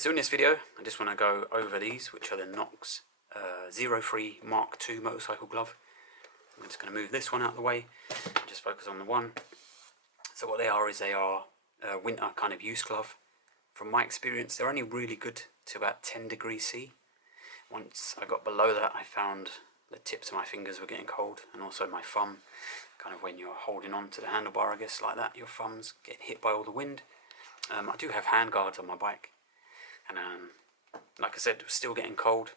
so in this video I just want to go over these, which are the Knox 03 Mark II motorcycle glove. I'm just going to move this one out of the way and just focus on the one. So what they are is they are a winter kind of use glove. From my experience, they're only really good to about 10 degrees C. Once I got below that, I found the tips of my fingers were getting cold, and also my thumb, kind of when you're holding on to the handlebar, I guess, like that, your thumb's getting hit by all the wind. I do have hand guards on my bike, and like I said, it was still getting cold.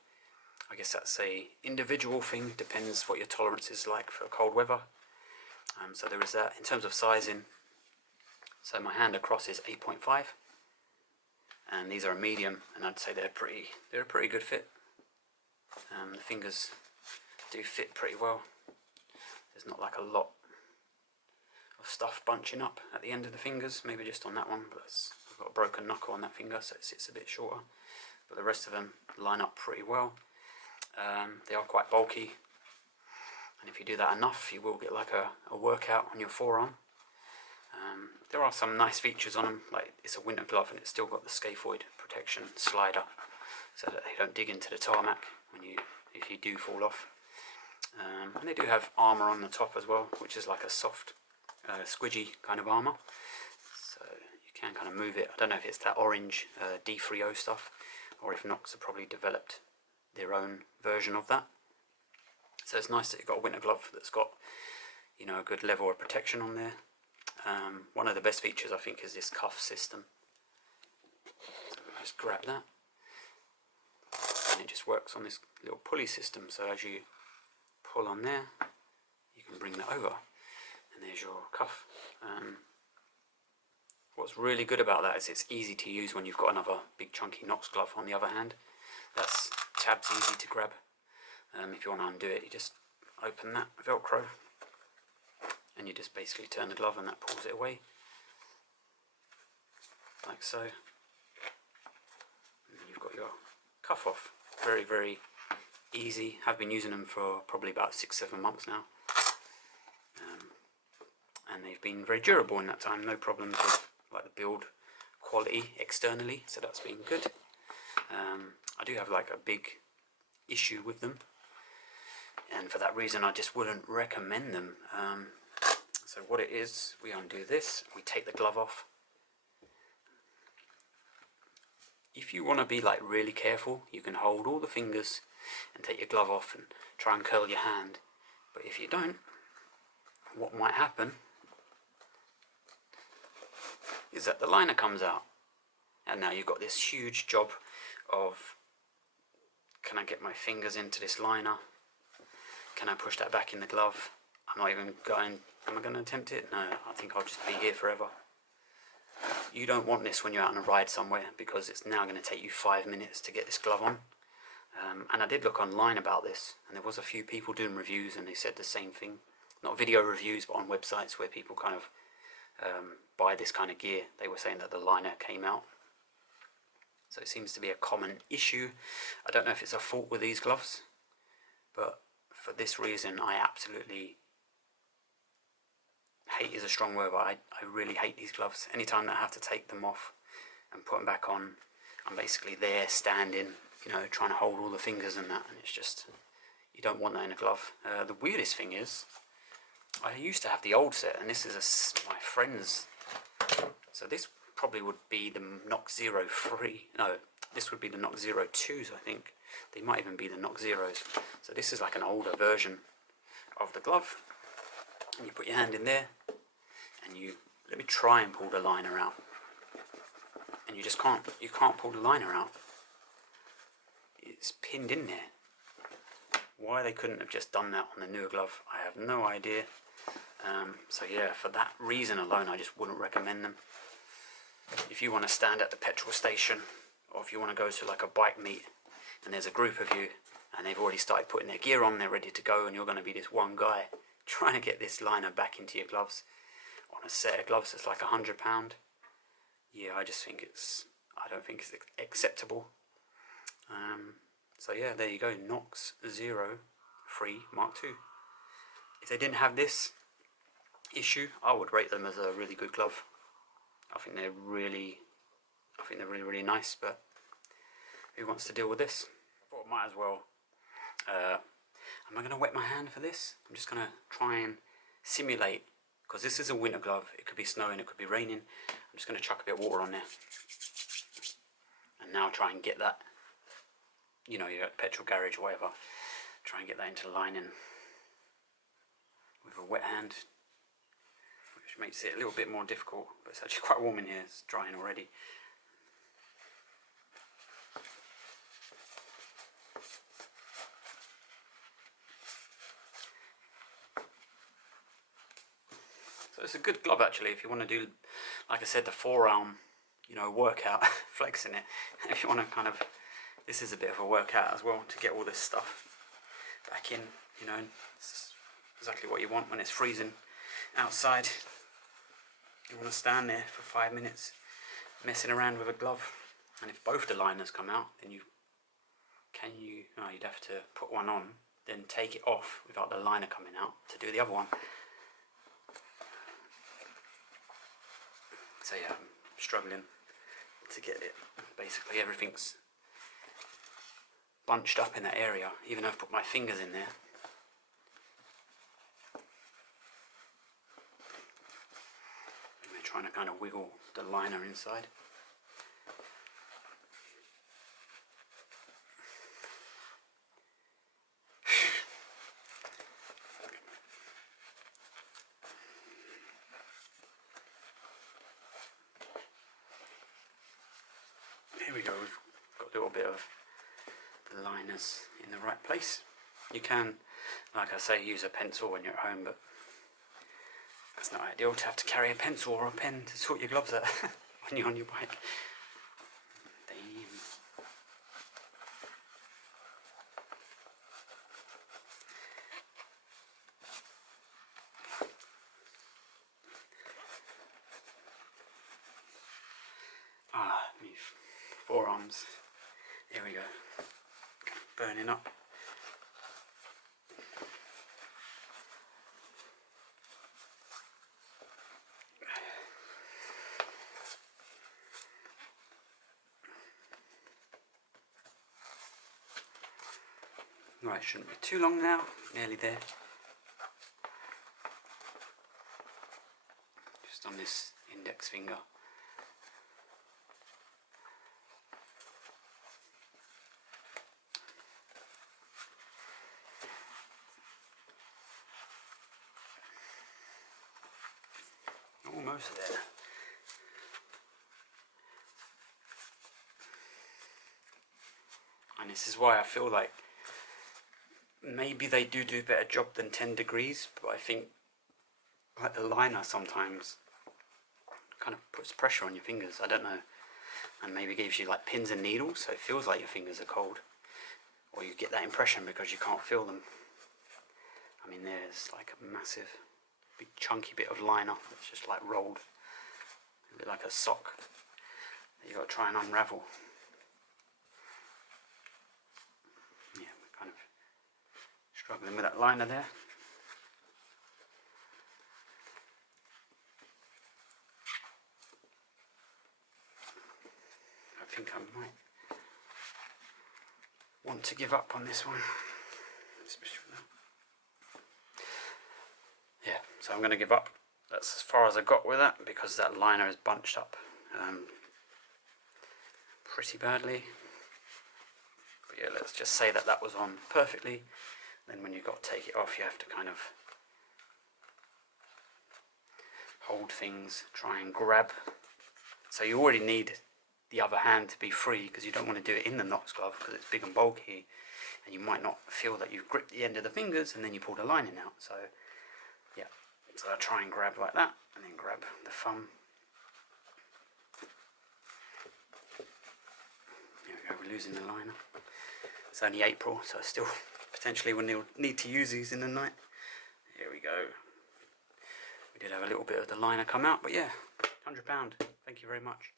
I guess that's a individual thing, depends what your tolerance is like for cold weather. So there is that. In terms of sizing, so my hand across is 8.5, and these are a medium, and I'd say they're a pretty good fit. The fingers do fit pretty well. There's not like a lot of stuff bunching up at the end of the fingers, maybe just on that one, but I've got a broken knuckle on that finger, so it sits a bit shorter. But the rest of them line up pretty well. They are quite bulky, and if you do that enough, you will get like a workout on your forearm. There are some nice features on them, like it's a winter glove and it's still got the scaphoid protection slider, so that they don't dig into the tarmac if you do fall off. And they do have armour on the top as well, which is like a soft, squidgy kind of armour. So you can kind of move it. I don't know if it's that orange D3O stuff, or if Knox have probably developed their own version of that. So it's nice that you've got a winter glove that's got, you know, a good level of protection on there. One of the best features I think is this cuff system. So just grab that, and it just works on this little pulley system. So as you pull on there, you can bring that over, and there's your cuff. What's really good about that is it's easy to use when you've got another big chunky Knox glove on the other hand. That's tabs easy to grab. If you want to undo it, you just open that Velcro, and you just basically turn the glove and that pulls it away, like so. And then you've got your cuff off. Very, very easy. I've been using them for probably about 6-7 months now, and they've been very durable in that time. No problems with like the build quality externally, so that's been good. I do have like a big issue with them, and for that reason I just wouldn't recommend them. So what it is, we undo this, we take the glove off. If you want to be like really careful, you can hold all the fingers and take your glove off and try and curl your hand. But if you don't, what might happen is that the liner comes out, and now you've got this huge job of, can I get my fingers into this liner? Can I push that back in the glove? I'm not even going, am I going to attempt it? No, I think I'll just be here forever. You don't want this when you're out on a ride somewhere, because it's now going to take you 5 minutes to get this glove on. And I did look online about this, and there was a few people doing reviews, and they said the same thing. Not video reviews, but on websites where people kind of buy this kind of gear. They were saying that the liner came out. So it seems to be a common issue. I don't know if it's a fault with these gloves, but for this reason I absolutely hate is a strong word, but I really hate these gloves. Anytime that I have to take them off and put them back on, I'm basically there standing, you know, trying to hold all the fingers and that, and it's just, you don't want that in a glove. The weirdest thing is, I used to have the old set, and this is my friend's. So this probably would be the Knox 03. No, this would be the Knox 02s, I think. They might even be the Knox Zeros. So this is like an older version of the glove. And you put your hand in there, and you, let me try and pull the liner out. And you just can't. You can't pull the liner out. It's pinned in there. Why they couldn't have just done that on the newer glove, I have no idea. So yeah, for that reason alone, I just wouldn't recommend them. If you want to stand at the petrol station, or if you want to go to like a bike meet, and there's a group of you, and they've already started putting their gear on, they're ready to go, and you're going to be this one guy trying to get this liner back into your gloves on a set of gloves that's like £100. Yeah, I just think I don't think it's acceptable. So yeah, there you go, Knox 03 Mark II. If they didn't have this issue, I would rate them as a really good glove. I think they're really nice, but Who wants to deal with this? I thought I might as well. Am I going to wet my hand for this? I'm just going to try and simulate, because this is a winter glove. It could be snowing, it could be raining. I'm just going to chuck a bit of water on there. And now try and get that, you know, your petrol garage or whatever. Try and get that into the lining with a wet hand, which makes it a little bit more difficult, but it's actually quite warm in here. It's drying already. So it's a good glove actually if you want to do, like I said, the forearm, you know, workout, flexing it. If you want to kind of, this is a bit of a workout as well to get all this stuff back in, you know. It's exactly what you want when it's freezing outside. You want to stand there for 5 minutes messing around with a glove, and if both the liners come out, then you'd have to put one on, then take it off without the liner coming out to do the other one. So yeah, I'm struggling to get it. Basically everything's bunched up in that area, even though I've put my fingers in there. I'm trying to kind of wiggle the liner inside. Here we go, we've got a little bit of the liners in the right place. You can, like I say, use a pencil when you're at home, but it's not ideal to have to carry a pencil or a pen to sort your gloves out when you're on your bike. Damn. My forearms. Here we go. Burning up. Right, shouldn't be too long now. Nearly there. Just on this index finger. Almost there. And this is why I feel like maybe they do a better job than 10 degrees, but I think like the liner sometimes kind of puts pressure on your fingers, I don't know, and maybe gives you like pins and needles, so it feels like your fingers are cold, or you get that impression because you can't feel them. I mean, there's like a massive big chunky bit of liner that's just like rolled, a bit like a sock that you've got to try and unravel. Yeah, we're kind of struggling with that liner there. I think I might want to give up on this one. Yeah, so I'm going to give up. That's as far as I got with that because that liner is bunched up pretty badly. But yeah, let's just say that that was on perfectly. Then when you've got to take it off, you have to kind of hold things, try and grab. So you already need the other hand to be free because you don't want to do it in the Knox glove because it's big and bulky and you might not feel that you've gripped the end of the fingers and then you pull the lining out. So yeah, so I try and grab like that and then grab the thumb. There we go, we're losing the liner. It's only April, so I still potentially will need to use these in the night. Here we go. We did have a little bit of the liner come out, but yeah, £100. Thank you very much.